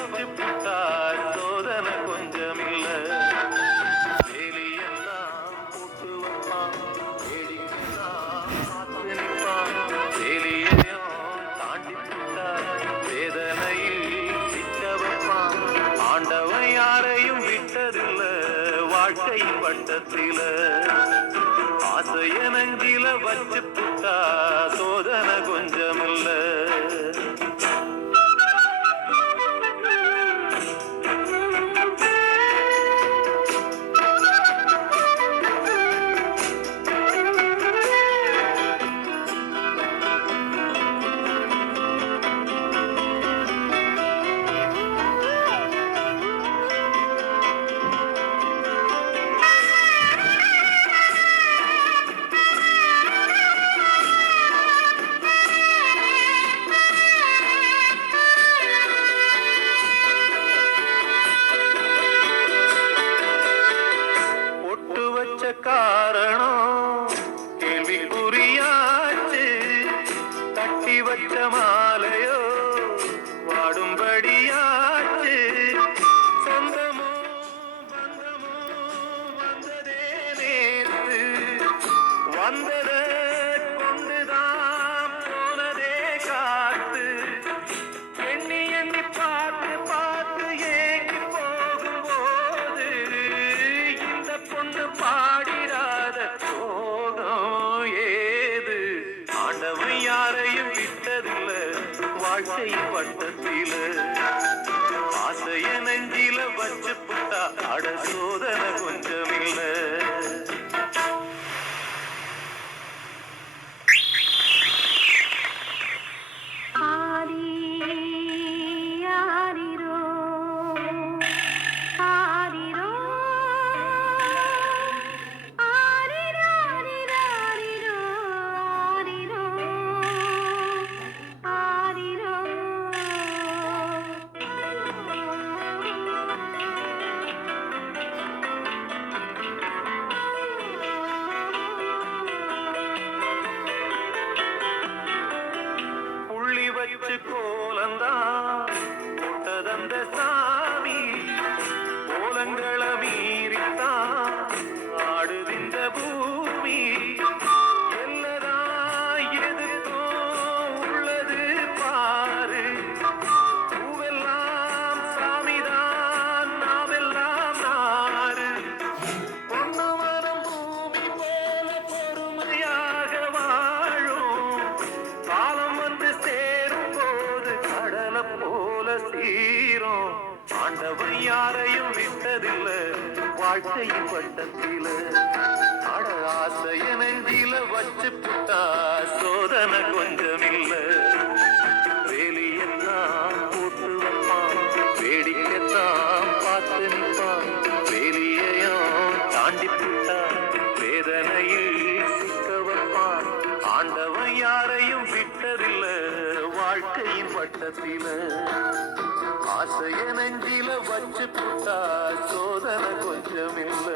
வச்சு புட்டா சோதனை கொஞ்சம் இல்ல. வேலியெல்லாம் போட்டு வைப்பான், வேடிக்கைதான் பார்த்து நிற்பான். வேலியையும் தாண்டி புட்டா வேதனையில் சிக்க வைப்பான். ஆண்டவன் யாரையும் விட்டதில்ல வாழ்க்கையின் வட்டத்தில. ஆசைய நெஞ்சில வச்சு புட்டா சோதனை கொஞ்சமில்ல. காரணம் கேள்விக்குறியாச்சு. கட்டி வச்ச மாலையோ வாடும்படியாச்சு. சொந்தமோ பந்தமோ வந்ததே நேற்று. வந்தத கொண்டுதான் போனதே காத்து. எண்ணி எண்ணி பார்த்து பார்த்து ஏங்கி போகும்போது இந்த பொண்ணு பாடிராத சோகம் ஏது. ஆண்டவன் யாரையும் விட்டதில்ல வாழ்க்கை வட்டத்தில. ஆசைய நெஞ்சில வச்சு புட்டா அட சோதனை கொஞ்சமில்ல. வச்சு கோலந்தான் தொட்டதந்த சாமி. கோலங்களை மீறித்தான் ஆடுதிந்த பூமி. எல்லதான் எதுக்கோ உள்ளது பாரு. பூவெல்லாம் சாமிதான் நாமெல்லாம் நாறு. பொண்ணு மரம் பூமி போல பொறுமையாக வாழும். காலம் வந்து போல சீரும். ஆண்டவன் யாரையும் விட்டதில்ல வாழ்க்கையின் வட்டத்தில. அட ஆசைய நெஞ்சில வச்சு புட்டா சோதனை கொஞ்சமில்ல. வேலியெல்லாம் போட்டு வைப்பான், வேடிக்கைத்தான் பார்த்து நிற்பான். வேலியையும் தாண்டி புட்டா வேதனையில் சிக்க வைப்பான். ஆண்டவன் யாரையும் விட்டதில்ல வாழ்க்கையின் வட்டத்தில. ஆசைய நெஞ்சில வச்சு புட்டா சோதனை கொஞ்சமில்ல.